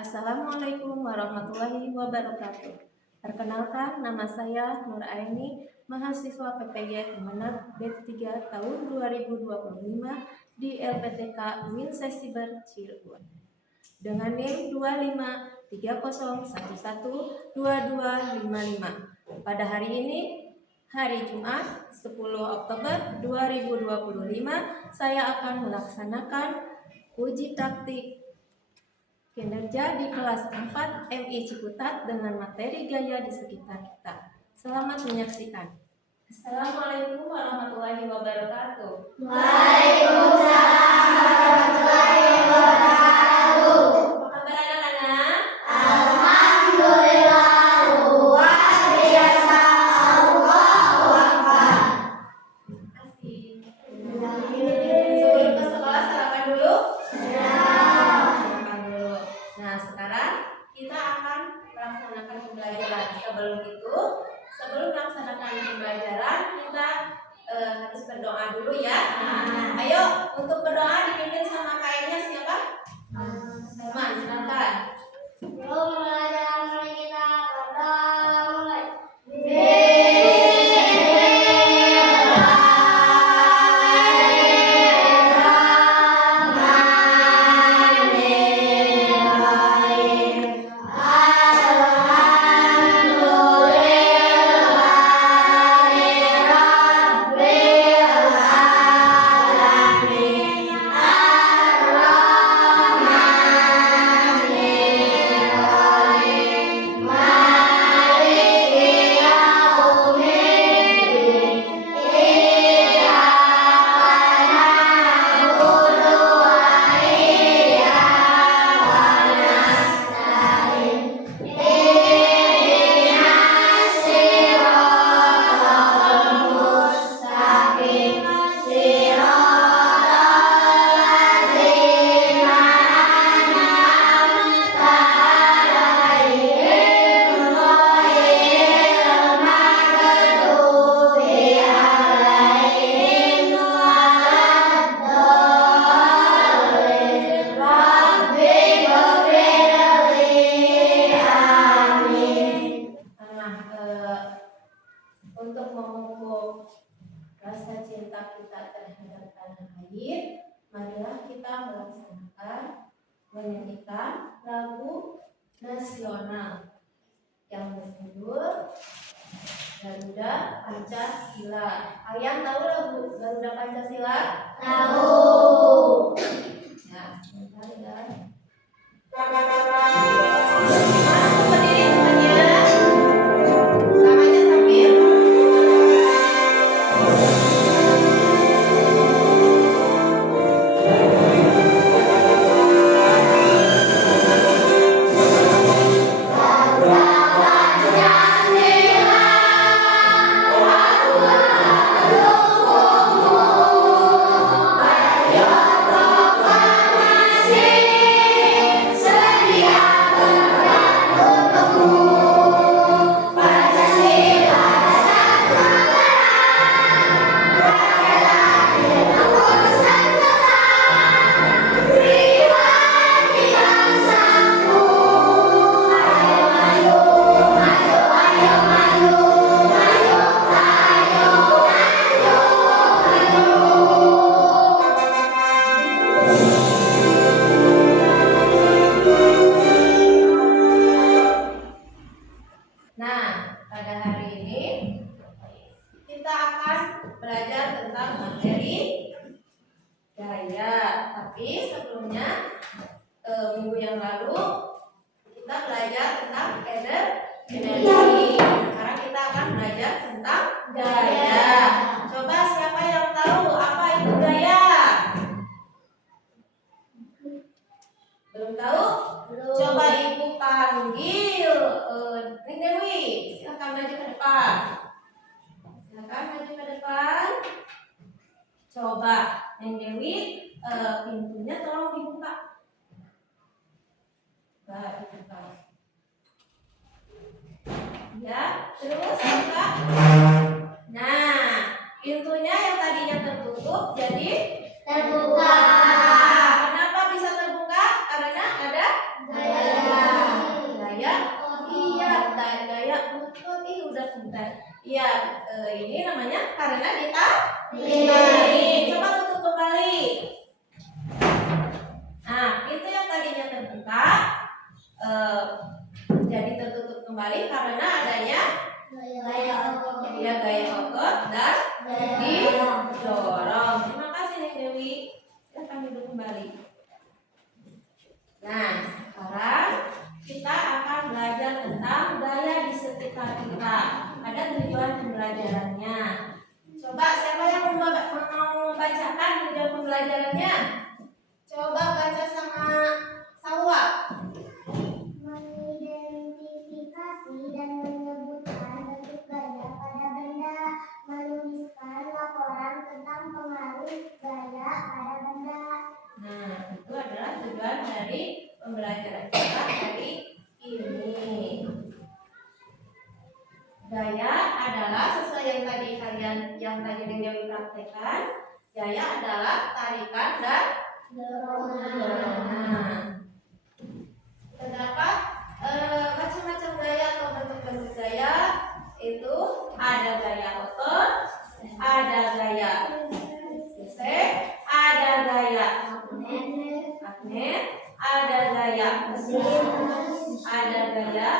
Assalamualaikum warahmatullahi wabarakatuh. Perkenalkan, nama saya Nur Aini, mahasiswa PPG Kemenat B3 tahun 2025 di LPTK UIN Sesiber Cirebon. Dengan NIM 2530112255. Pada hari ini, hari Jumat 10 Oktober 2025, saya akan melaksanakan uji praktik kinerja di kelas 4 MI Ciputat dengan materi gaya di sekitar kita. Selamat menyaksikan. Assalamualaikum warahmatullahi wabarakatuh. Waalaikumsalam warahmatullahi wabarakatuh. Apa kabar anak-anak? Alhamdulillah, luar biasa, Allahu Akbar. Asik. Sebelum ke sekolah sarapan dulu? Sarapan dulu. Nah, sekarang kita akan melaksanakan pembelajaran. Sebelum melaksanakan pembelajaran, kita harus berdoa dulu ya. Ayo, untuk berdoa dipimpin sama kainnya siapa? Salman, silakan. Untuk memupuk rasa cinta kita terhadap tanah air, marilah kita menyanyikan lagu nasional yang berjudul Garuda Pancasila. Kalian tahu lagu Garuda Pancasila? Tahu. Ya, sebentar ya. Nah, pada hari ini kita akan belajar tentang materi gaya. Tapi sebelumnya minggu yang lalu kita belajar tentang energi. Sekarang kita akan belajar tentang gaya. Coba siapa yang tahu apa itu gaya? Belum tahu? Belum. Coba ibu panggil Neng Dewi, silakan maju ke depan. Silakan maju ke depan. Coba Neng Dewi, pintunya tolong dibuka. Dibuka. Ya, terus buka. Nah, pintunya yang tadinya tertutup jadi Terbuka. Kenapa bisa terbuka? Karena ada Gaya. Iya, ini namanya karena ditarik. Coba tutup kembali. Nah, itu yang tadinya terbuka jadi tertutup kembali karena adanya gaya otot dan didorong. Terima kasih Neng Dewi. Silakan duduk kembali. Nah, sekarang kita akan belajar tentang gaya di sekitar kita. Ada tujuan pembelajarannya. Coba siapa yang mau membacakan tujuan pembelajarannya? Coba baca sama Salwa. Mengidentifikasi dan menyebutkan bentuk gaya pada benda, menuliskan laporan tentang pengaruh gaya pada benda. Nah, itu adalah tujuan dari pembelajaran kita hari ini. Gaya adalah sesuai yang tadi Dewi praktekkan. Gaya adalah tarikan dan dorongan. Terdapat macam-macam gaya atau bentuk-bentuk gaya. Itu ada gaya otot, ada gaya gesek, ada gaya magnet, ada gaya mesin, ada gaya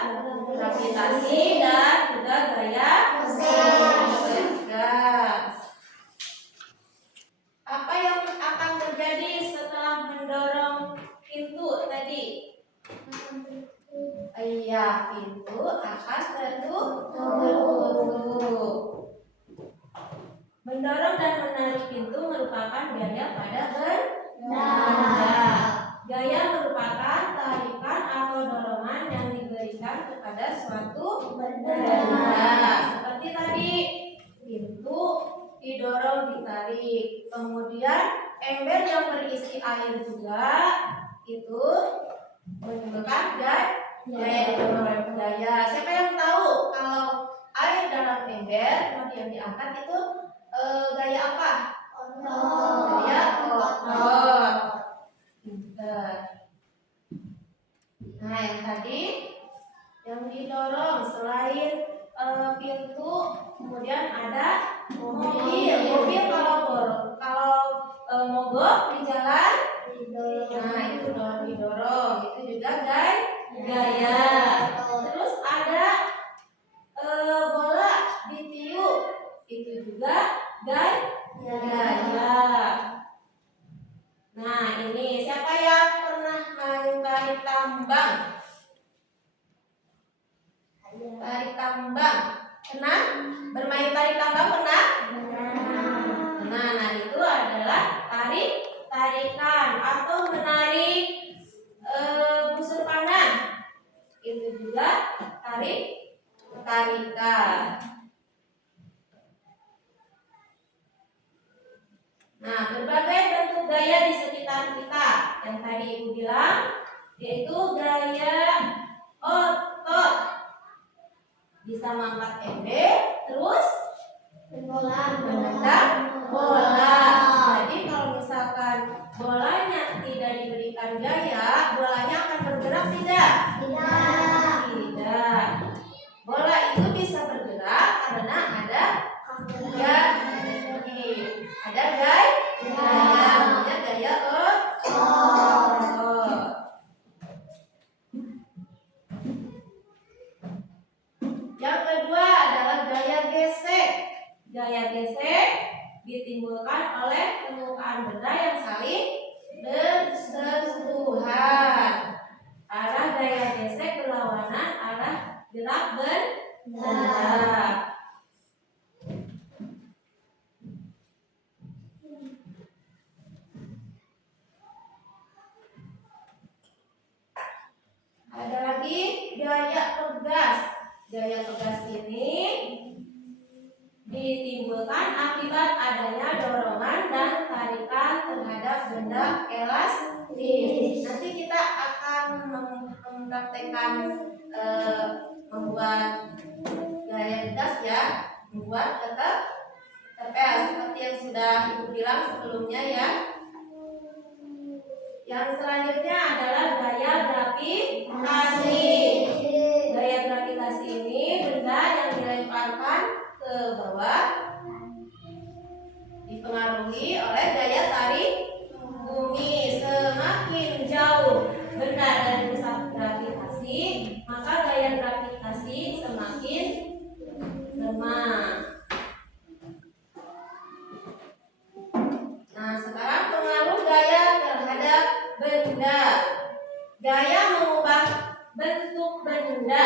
gravitasi dan juga gaya gas. Apa yang akan terjadi setelah mendorong pintu tadi? Iya, pintu akan tertutup. Mendorong dan menarik pintu merupakan gaya pada benda. Gaya merupakan tarikan atau dorongan yang diberikan kepada suatu benda. Seperti tadi, pintu didorong ditarik. Kemudian ember yang berisi air juga itu menimbulkan gaya didorong gaya. Siapa yang tahu kalau air dalam ember kemudian diangkat itu gaya apa? Gaya otot. Nah, yang tadi yang didorong selain pintu, kemudian ada mobil. Mobil kalau mogok di jalan, nah itu didorong. Itu juga gaya. Terus ada bola ditiup, itu juga gaya. Nah, ini siapa yang pernah main tarik tambang? Tarik tambang. Pernah? Bermain tarik tambang pernah? Nah, itu adalah tarikan atau menarik busur panah. Itu juga tarikan. Nah, berbagai bentuk gaya di sekitar kita yang tadi Ibu bilang, yaitu gaya otot. Bisa mengangkat ember, terus menendang bola. Jadi kalau misalkan bolanya tidak diberikan gaya, bolanya akan bergerak tidak? Tidak. Bola itu bisa bergerak karena ada gaya, namanya gaya otot. Yang kedua adalah gaya gesek. Gaya gesek ditimbulkan oleh permukaan benda yang saling bersentuhan. Arah gaya gesek berlawanan arah gerak benda. Ada lagi gaya tegas. Gaya tegas ini ditimbulkan akibat adanya dorongan dan tarikan terhadap benda elastis. Nanti kita akan mempraktekkan membuat gaya tegas ya, membuat TPS seperti yang sudah Ibu bilang sebelumnya ya. Yang selanjutnya adalah gaya gravitasi. Gaya gravitasi ini benda yang dilemparkan mengubah bentuk benda.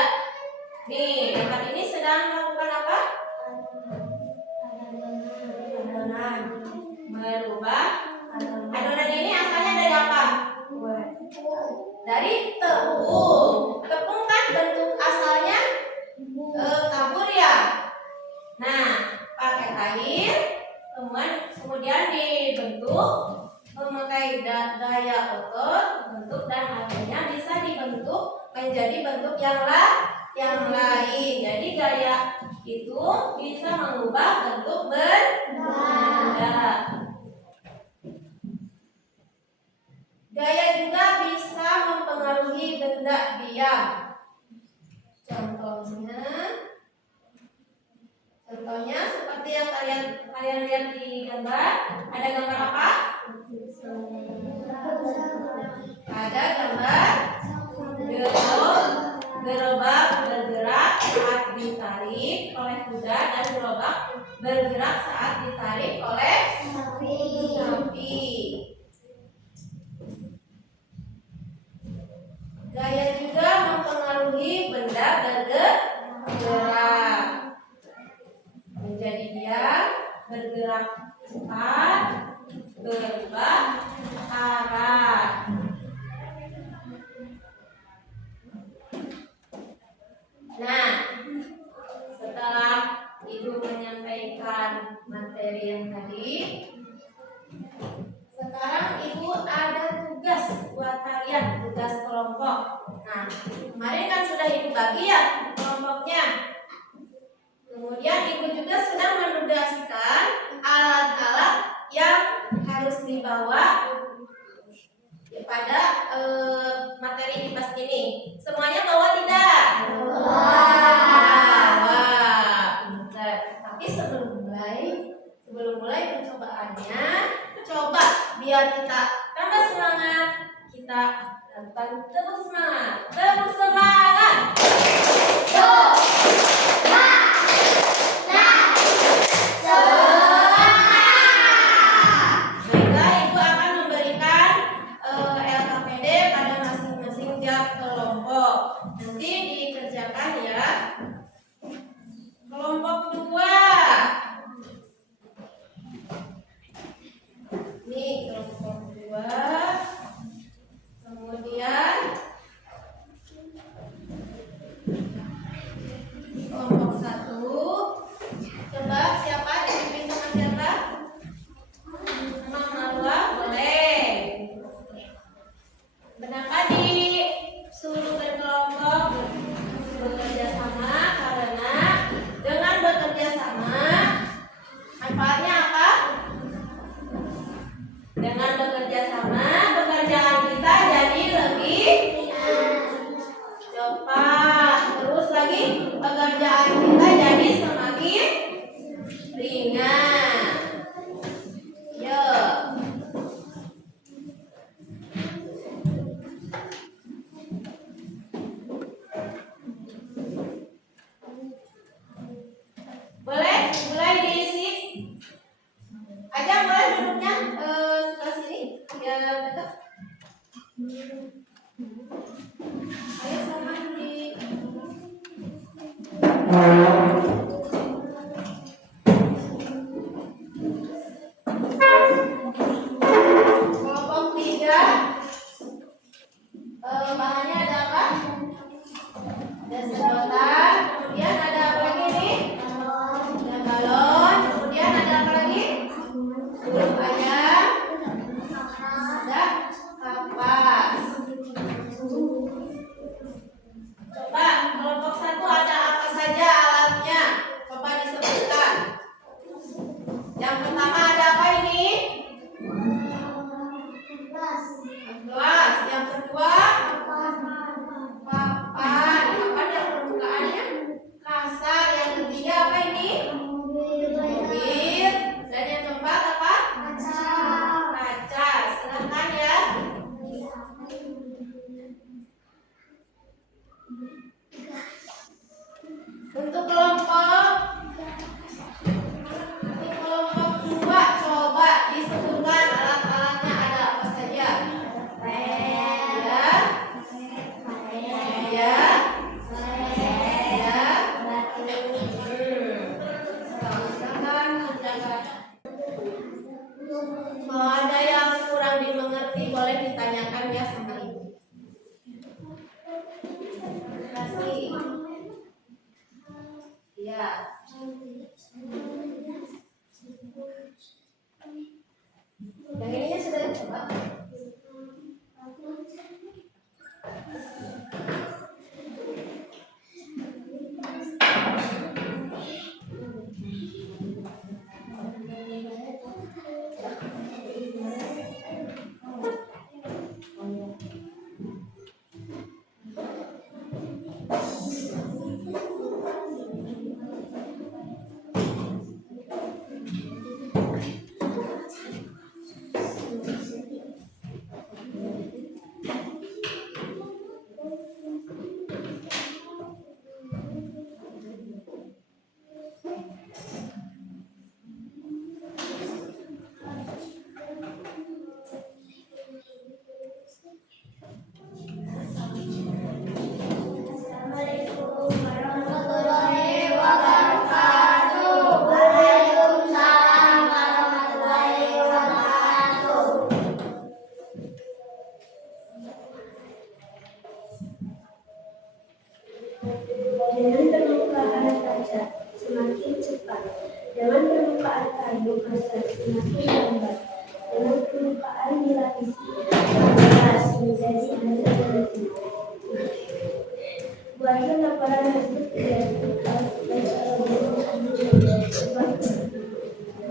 Nih, yang tadi ini sedang melakukan apa? Adonan. Merubah adonan ini asalnya dari apa? Dari tepung. Tepung kan bentuk asalnya tabur ya. Nah, pakai air, kemudian dibentuk memakai gaya otot, bentuk dan akhirnya bisa dibentuk menjadi bentuk yang lain. Jadi gaya itu bisa mengubah bentuk benda. Gaya juga bisa mempengaruhi benda diam. Contohnya seperti yang kalian lihat di gambar. Ada gambar apa? Ada gambar gerobak bergerak saat ditarik oleh kuda dan gerobak bergerak saat ditarik oleh sapi. Gaya juga mempengaruhi benda bergerak. Menjadi diam, bergerak cepat, berubah arah. Nah, setelah Ibu menyampaikan materi yang tadi, sekarang Ibu ada tugas buat kalian, tugas kelompok. Nah, kemarin kan sudah Ibu bagi ya kelompoknya. Kemudian Ibu juga sudah menugaskan alat-alat yang harus dibawa pada materi IPAS ini. Semuanya bawa tidak? Bawa. Tapi sebelum mulai percobaannya, coba biar kita tambah semangat, kita lakukan terus semangat. Baiklah, Ibu akan memberikan LKPD pada masing-masing tiap kelompok. Nanti dikerjakan ya. Kelompok 2. Nih kelompok 2. Kemudian kelompok 1. Coba siapa dipimpin sama siapa? Mama Marwa, boleh. Kenapa disuruh berkelompok bekerja sama? Karena dengan bekerja sama manfaatnya apa? Dengan bekerja sama pekerjaan kita jadi lebih cepat. Terus lagi pekerjaan kita jadi semakin ringan. Yuk. Boleh mulai diisi. Ajang boleh duduknya sebelah sini biar dekat. Ayo sama di kelompok 3. Bahannya ada apa? Ada sedotan, kemudian ada apa lagi nih? Ada balon, kemudian ada apa lagi? Burung ayam, ada kapas. Coba kelompok 1 ada apa saja alat Dengan permukaan kaca semakin cepat, dengan permukaan kayu kasar semakin lambat, dengan permukaan dilapisi keras menjadi berhenti. Buatlah laporan tersebut dilakukan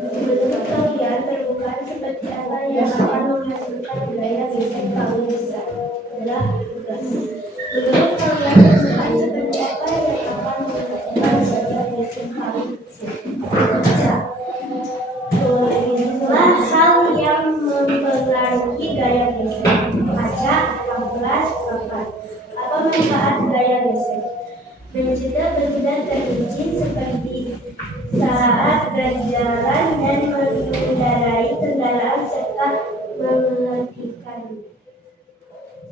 menurut kalian permukaan seperti apa yang akan menghasilkan gaya gesek paling besar adalah tugas. Menurut kalian permukaan seperti apa yang akan menghasilkan gaya gesek paling besar? Itulah hal yang mempengaruhi gaya gesek. Kaca 14:4. Apa manfaat gaya gesek? Mencegah bergerak terhincin seperti saat berjalan dan mengendarai kendaraan serta menghentikannya.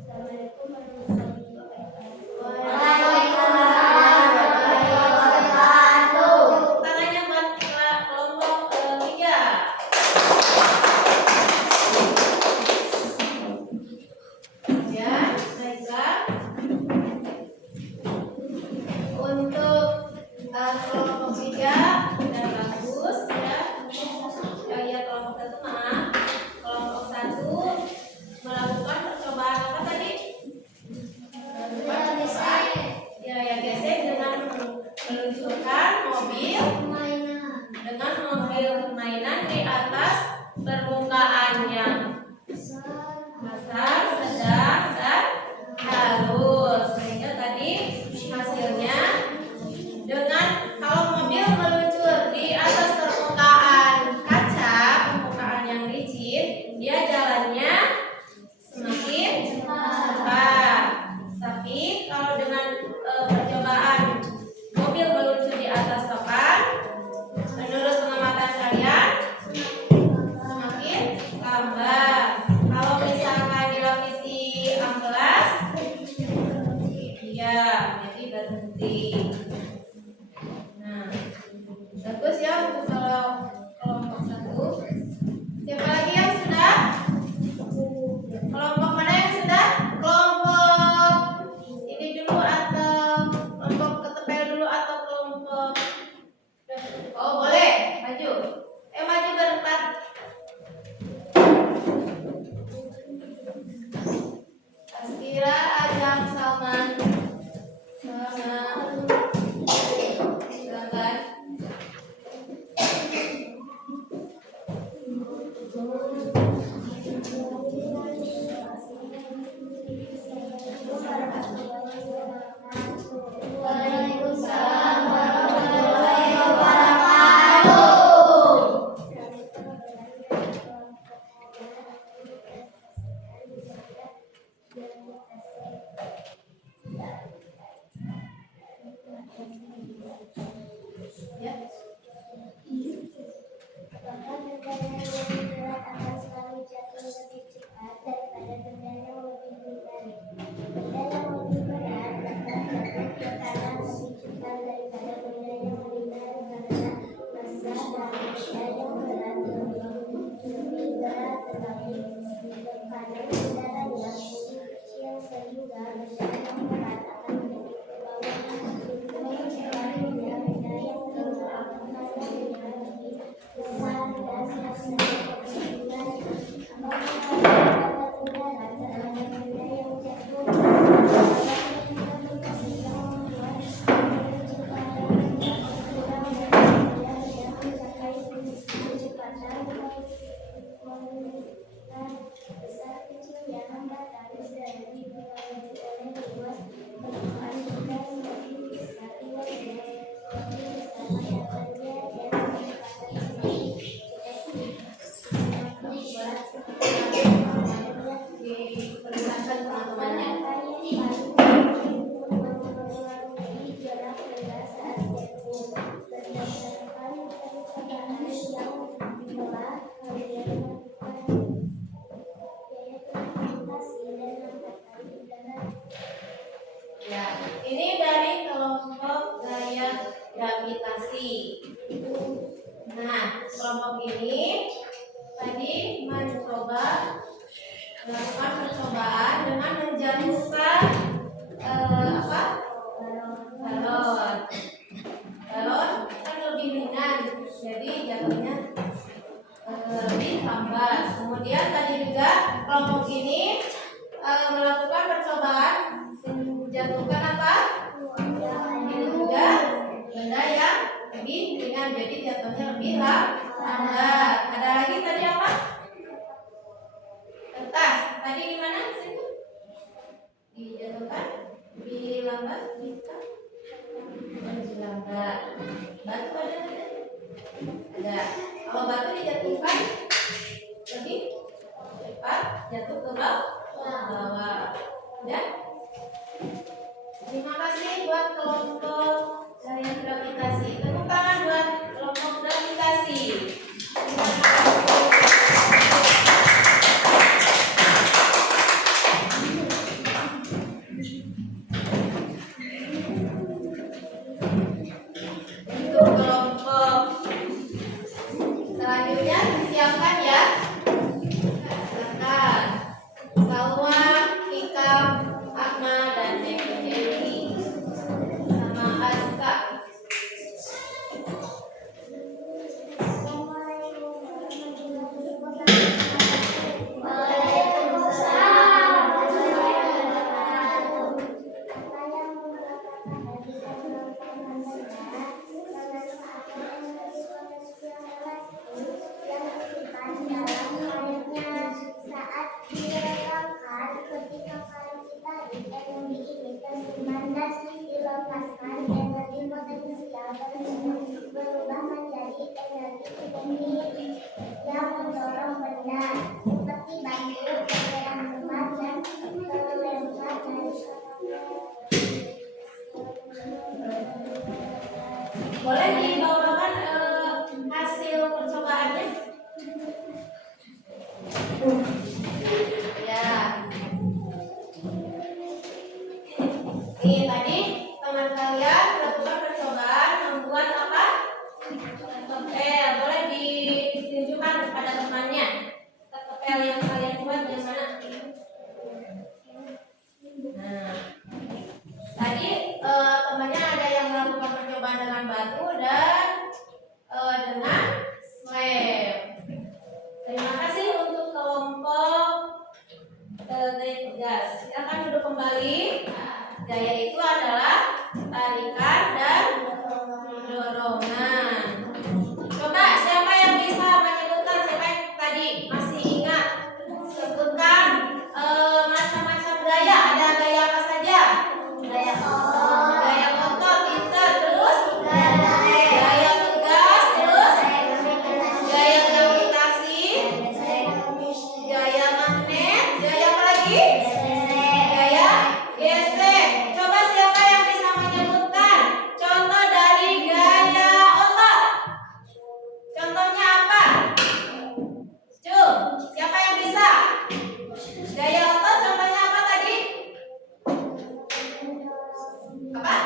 Assalamualaikum warahmatullahi wabarakatuh. Tepuk tangannya buat kelompok ketiga. Ya, baiklah. Untuk kelompok tiga sudah bagus ya. Ya kelompok satu maaf. Kelompok satu melakukan percobaan apa tadi? Ya gesek dengan meluncurkan mobil permainan di atas permukaannya. Kasar, sedang, dan halus. Sehingga tadi hasilnya dengan kalau mobil meluncur di atas permukaan kaca, permukaan yang licin, dia jalannya semakin cepat. Tapi kalau dengan percobaan mobil meluncur di atas papan, menurut pengamatan kalian semakin lambat. Kalau misalkan dilapisi amplas, iya, jadi berhenti. Nah, bagus ya untuk kalau kelompok satu. Siapa lagi yang sudah? Kelompok mana yang sudah? Kelompok ini dulu atau kelompok ketepel dulu atau kelompok? Oh boleh, maju. Maju berempat. Aspira, Ajang, Salman. Silakan. Waalaikumsalam warahmatullahi wabarakatuh. Ya. Bahkan benda yang lebih berat akan selalu jatuh lebih cepat daripada benda yang lebih ringan. Benda yang lebih berat akan jatuh ke tanah lebih cepat daripada benda yang ringan karena massa dari benda yang berat lebih berat tetapi tekanan udaranya lebih kecil sehingga benda yang berat akan menjadi ke bawah lebih cepat hingga benda yang ringan akan menjadi lebih besar dan hasilnya kecil. Apabila udara terhadap benda yang jatuh besar kecilnya hambatan dari dipengaruhi oleh luas permukaan benda semakin besar luasnya semakin besar hadapannya dan kecepatan semakin Diperlihatkan teman-teman. Ya, ini dari kelompok gaya gravitasi. Nah, kelompok ini tadi mencoba melakukan percobaan dengan menjatuhkan menjatuhkan apa? Ini juga benda yang lebih ringan, jadi jatuhnya lebih lambat. Ada lagi tadi apa? Kertas. Tadi gimana? Situ dijatuhkan lebih lambat, bisa lebih lambat. Batu ada nggak? Ada. Kalau batu dijatuhkan lebih cepat jatuh ke bawah. Ya. Terima kasih buat kelompok carian gravitasi. Tepuk tangan buat kelompok gravitasi. Untuk kelompok selanjutnya disiapkan ya. Silakan. Salwa, Hikam, Ahmad, dan Dewi sama Aska. Berubah menjadi energi kinetik yang mendorong benda seperti batu, bergerak cepat dan terlempar dari Boleh dibawakan hasil percobaannya? Ya. Nih tadi teman kalian melakukan percobaan membuat apa? Boleh ditunjukkan kepada temannya. Ketepel yang kalian buat yang mana? Nah, tadi temannya ada yang melakukan percobaan dengan batu dan dengan slab. Terima kasih untuk kelompok gaya pegas. Silakan duduk kembali. Gaya itu adalah tarikan dan dorongan. Coba siapa yang bisa menyebutkan, siapa yang tadi masih ingat? Sebutkan macam-macam gaya. Ada gaya apa saja? Gaya otot, pintar, terus gaya tegas, terus gaya gravitasi, gaya magnet, gaya apa lagi? Gaya gesek. Coba siapa yang bisa menyebutkan contoh dari gaya otot? Contohnya apa? Siapa yang bisa? Gaya otot contohnya apa tadi? Apa?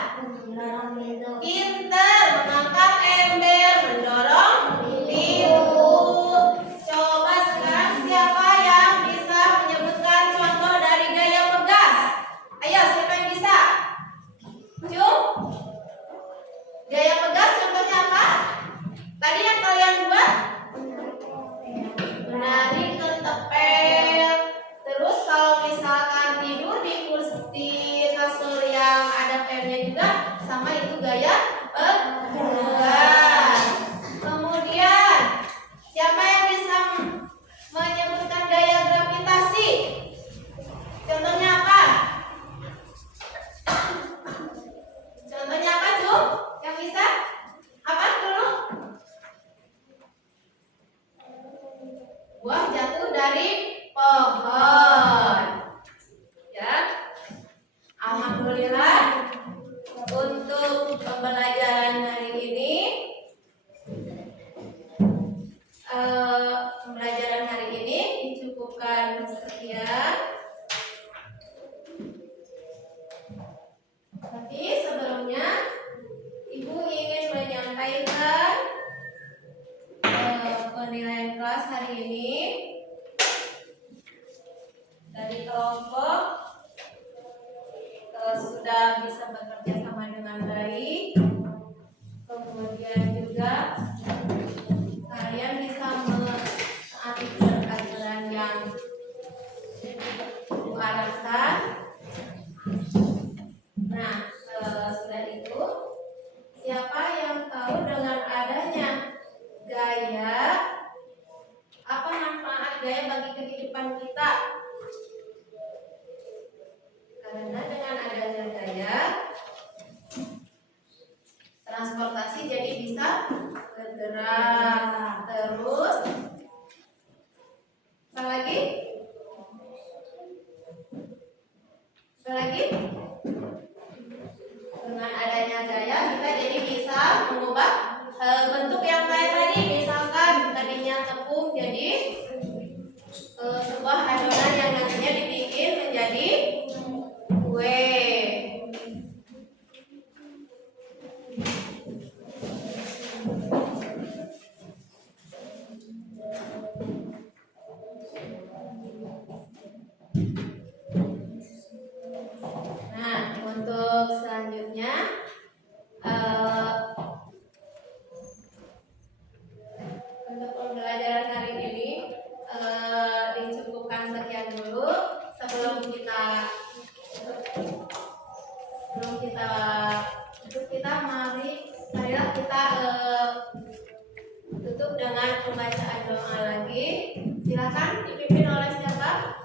Pintar, mengangkat ember, mendorong pintu. Coba sekarang siapa yang bisa menyebutkan contoh dari gaya pegas? Ayo, siapa yang bisa? Gaya pegas contohnya apa? Tadi yang kalian buat? Menarik ke tepel. Terus kalau misalkan tidur di kursi kasur yang ada pelnya juga, sama itu gaya pegas. Kemudian siapa yang bisa menyebutkan gaya gravitasi? Contohnya apa? Contohnya apa, Cum? Yang bisa? Apa dulu? Buah jatuh dari pohon. Ya. Alhamdulillah untuk pembelajaran hari ini dicukupkan sekian. Tapi sebelumnya Ibu ingin menyampaikan penilaian kelas hari ini dari kelompok sudah bisa bekerja sama dengan baik. Kemudian juga kalian bisa menaati pelajaran yang Ibu arahkan. Sebelum kita marilah kita tutup dengan pembacaan doa lagi. Silakan dipimpin oleh siapa?